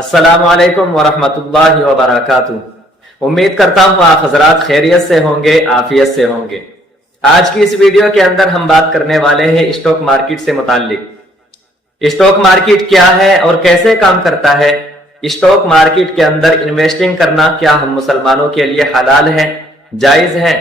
अस्सलाम वालेकुम वरहमतुल्लाहि वबरकातुह। उम्मीद करता हूँ आप हजरात खैरियत से होंगे, आफियत से होंगे। आज की इस वीडियो के अंदर हम बात करने वाले हैं स्टॉक मार्केट से मुताल्लिक। स्टॉक मार्केट क्या है और कैसे काम करता है? स्टॉक मार्केट के अंदर इन्वेस्टिंग करना क्या हम मुसलमानों के लिए हलाल है, जायज है?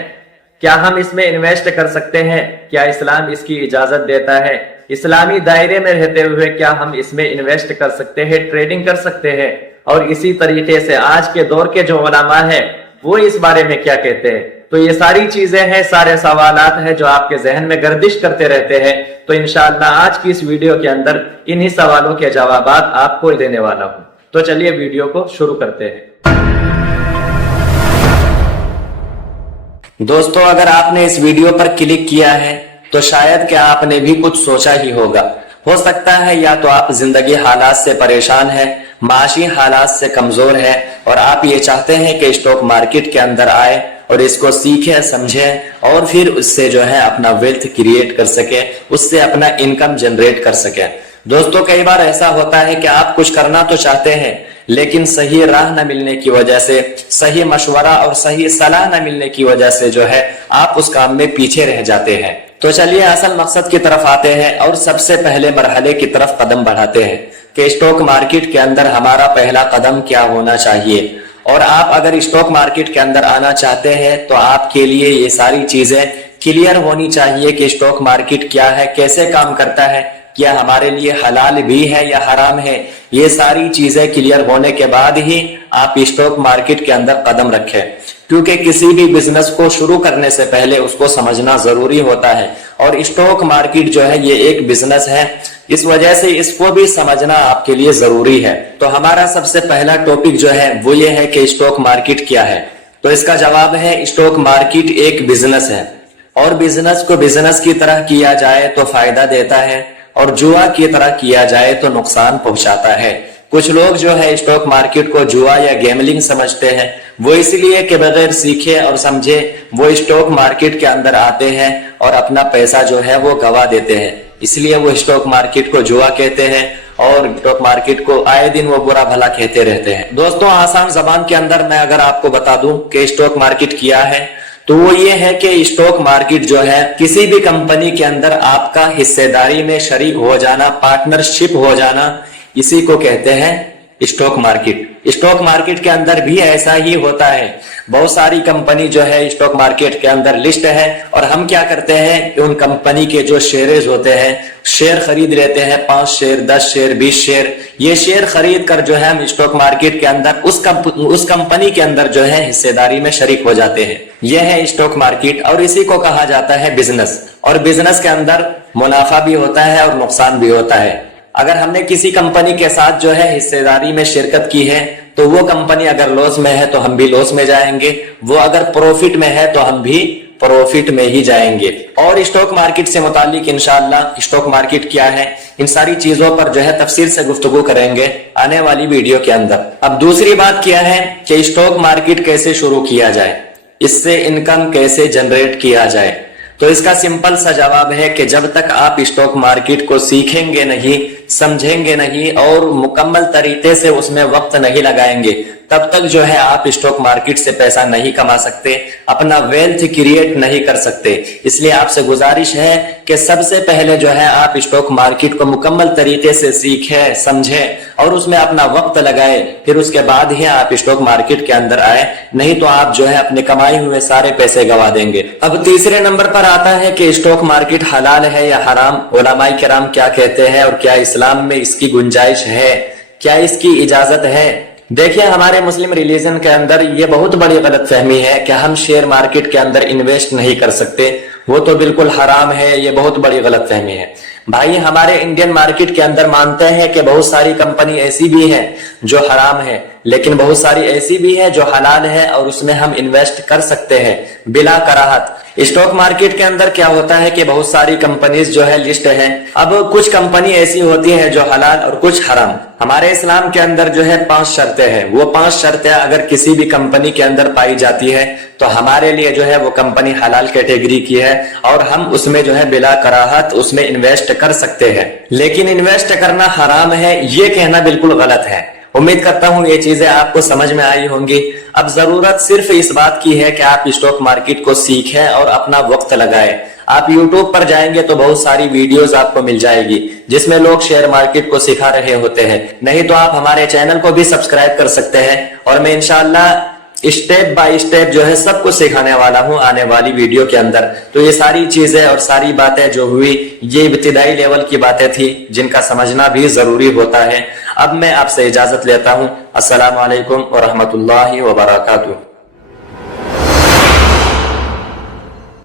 क्या हम इसमें इन्वेस्ट कर सकते हैं? क्या इस्लाम इसकी इजाजत देता है? इस्लामी दायरे में रहते हुए क्या हम इसमें इन्वेस्ट कर सकते हैं, ट्रेडिंग कर सकते हैं? और इसी तरीके से आज के दौर के जो उलमा है वो इस बारे में क्या कहते हैं? तो ये सारी चीजें हैं, सारे सवालात हैं जो आपके जहन में गर्दिश करते रहते हैं। तो इंशाअल्लाह आज की इस वीडियो के अंदर इन्हीं सवालों के जवाबात आपको देने वाला हूं। तो चलिए वीडियो को शुरू करते हैं। दोस्तों, अगर आपने इस वीडियो पर क्लिक किया है तो शायद कि आपने भी कुछ सोचा ही होगा। हो सकता है या तो आप जिंदगी हालात से परेशान हैं, माशी हालात से कमजोर हैं और आप ये चाहते हैं कि स्टॉक मार्केट के अंदर आए और इसको सीखें, समझें और फिर उससे जो है अपना वेल्थ क्रिएट कर सके, उससे अपना इनकम जनरेट कर सके। दोस्तों, कई बार ऐसा होता है कि आप कुछ करना तो चाहते हैं लेकिन सही राह न मिलने की वजह से, सही मशवरा और सही सलाह न मिलने की वजह से जो है आप उस काम में पीछे रह जाते हैं। तो चलिए असल मकसद की तरफ आते हैं और सबसे पहले मरहले की तरफ कदम बढ़ाते हैं कि स्टॉक मार्केट के अंदर हमारा पहला कदम क्या होना चाहिए। और आप अगर स्टॉक मार्केट के अंदर आना चाहते हैं तो आपके लिए ये सारी चीजें क्लियर होनी चाहिए कि स्टॉक मार्केट क्या है, कैसे काम करता है, क्या हमारे लिए हलाल भी है या हराम है। ये सारी चीजें क्लियर होने के बाद ही आप स्टॉक मार्केट के अंदर कदम रखें, क्योंकि किसी भी बिजनेस को शुरू करने से पहले उसको समझना जरूरी होता है। और स्टॉक मार्केट जो है ये एक बिजनेस है, इस वजह से इसको भी समझना आपके लिए जरूरी है। तो हमारा सबसे पहला टॉपिक जो है वो ये है कि स्टॉक मार्केट क्या है। तो इसका जवाब है स्टॉक मार्केट एक बिजनेस है और बिजनेस को बिजनेस की तरह किया जाए तो फायदा देता है और जुआ की तरह किया जाए तो नुकसान पहुंचाता है। कुछ लोग जो है स्टॉक मार्केट को जुआ या गैमलिंग समझते हैं, वो इसलिए कि बगैर सीखे और समझे वो स्टॉक मार्केट के अंदर आते हैं और अपना पैसा जो है वो गवा देते हैं, इसलिए वो स्टॉक मार्केट को जुआ कहते हैं और स्टॉक मार्केट को आए दिन वो बुरा भला कहते रहते हैं। दोस्तों, आसान जबान के अंदर मैं अगर आपको बता दूं कि स्टॉक मार्केट क्या है तो वो ये है कि स्टॉक मार्केट जो है किसी भी कंपनी के अंदर आपका हिस्सेदारी में शरीक हो जाना, पार्टनरशिप हो जाना, इसी को कहते हैं स्टॉक मार्केट। स्टॉक मार्केट के अंदर भी ऐसा ही होता है। बहुत सारी कंपनी जो है स्टॉक मार्केट के अंदर लिस्ट है और हम क्या करते हैं कि उन कंपनी के जो शेयर्स होते हैं, शेयर खरीद लेते हैं, 5 शेयर, 10 शेयर, 20 शेयर। ये शेयर खरीद कर जो है हम स्टॉक मार्केट के अंदर उस कंपनी के अंदर जो है हिस्सेदारी में शरीक हो जाते हैं। यह है स्टॉक मार्केट और इसी को कहा जाता है बिजनेस। और बिजनेस के अंदर मुनाफा भी होता है और नुकसान भी होता है। अगर हमने किसी कंपनी के साथ जो है हिस्सेदारी में शिरकत की है तो वो कंपनी अगर लॉस में है तो हम भी लॉस में जाएंगे, वो अगर प्रॉफिट में है तो हम भी प्रॉफिट में ही जाएंगे। और स्टॉक मार्केट से मुतालिक इंशाअल्लाह स्टॉक मार्केट क्या है, इन सारी चीजों पर जो है तफसील से गुफ्तगू करेंगे आने वाली वीडियो के अंदर। अब दूसरी बात क्या है कि स्टॉक मार्केट कैसे शुरू किया जाए, इससे इनकम कैसे जनरेट किया जाए। तो इसका सिंपल सा जवाब है कि जब तक आप स्टॉक मार्केट को सीखेंगे नहीं, समझेंगे नहीं और मुकम्मल तरीके से उसमें वक्त नहीं लगाएंगे, तब तक जो है आप स्टॉक मार्केट से पैसा नहीं कमा सकते, अपना वेल्थ क्रिएट नहीं कर सकते। इसलिए आपसे गुजारिश है कि सबसे पहले जो है आप स्टॉक मार्केट को मुकम्मल तरीके से सीखें, समझें और उसमें अपना वक्त लगाए, फिर उसके बाद ही आप स्टॉक मार्केट के अंदर आए, नहीं तो आप जो है अपने कमाए हुए सारे पैसे गवा देंगे। अब तीसरे नंबर पर आता है कि स्टॉक मार्केट हलाल है या हराम, उलमाए किराम क्या कहते हैं और क्या इस्लाम में इसकी गुंजाइश है, क्या इसकी इजाजत है। देखिए, हमारे मुस्लिम रिलीजन के अंदर ये बहुत बड़ी गलतफहमी है कि हम शेयर मार्केट के अंदर इन्वेस्ट नहीं कर सकते, वो तो बिल्कुल हराम है। ये बहुत बड़ी गलतफहमी है भाई। हमारे इंडियन मार्केट के अंदर मानते हैं कि बहुत सारी कंपनी ऐसी भी है जो हराम है, लेकिन बहुत सारी ऐसी भी है जो हलाल है और उसमें हम इन्वेस्ट कर सकते हैं बिला कराहत। स्टॉक मार्केट के अंदर क्या होता है कि बहुत सारी कंपनीज जो है लिस्ट है। अब कुछ कंपनी ऐसी होती है जो हलाल और कुछ हराम। हमारे इस्लाम के अंदर जो है 5 शर्तें हैं, वो 5 शर्तें अगर किसी भी कंपनी के अंदर पाई जाती है तो हमारे लिए जो है वो कंपनी हलाल कैटेगरी की है और हम उसमें जो है बिला कराहत उसमें इन्वेस्ट कर सकते हैं। लेकिन इन्वेस्ट करना हराम है ये कहना बिल्कुल गलत है। उम्मीद करता हूँ ये चीजें आपको समझ में आई होंगी। अब जरूरत सिर्फ इस बात की है कि आप स्टॉक मार्केट को सीखें और अपना वक्त लगाएं। आप YouTube पर जाएंगे तो बहुत सारी वीडियोस आपको मिल जाएगी जिसमें लोग शेयर मार्केट को सिखा रहे होते हैं। नहीं तो आप हमारे चैनल को भी सब्सक्राइब कर सकते हैं और मैं इंशाल्लाह स्टेप बाय स्टेप जो है सब कुछ सिखाने वाला हूं आने वाली वीडियो के अंदर। तो ये सारी चीजें और सारी बातें जो हुई ये इब्तिदाई लेवल की बातें थी जिनका समझना भी जरूरी होता है। अब मैं आपसे इजाजत लेता हूं। अस्सलाम वालेकुम व रहमतुल्लाहि व बरकातुहू।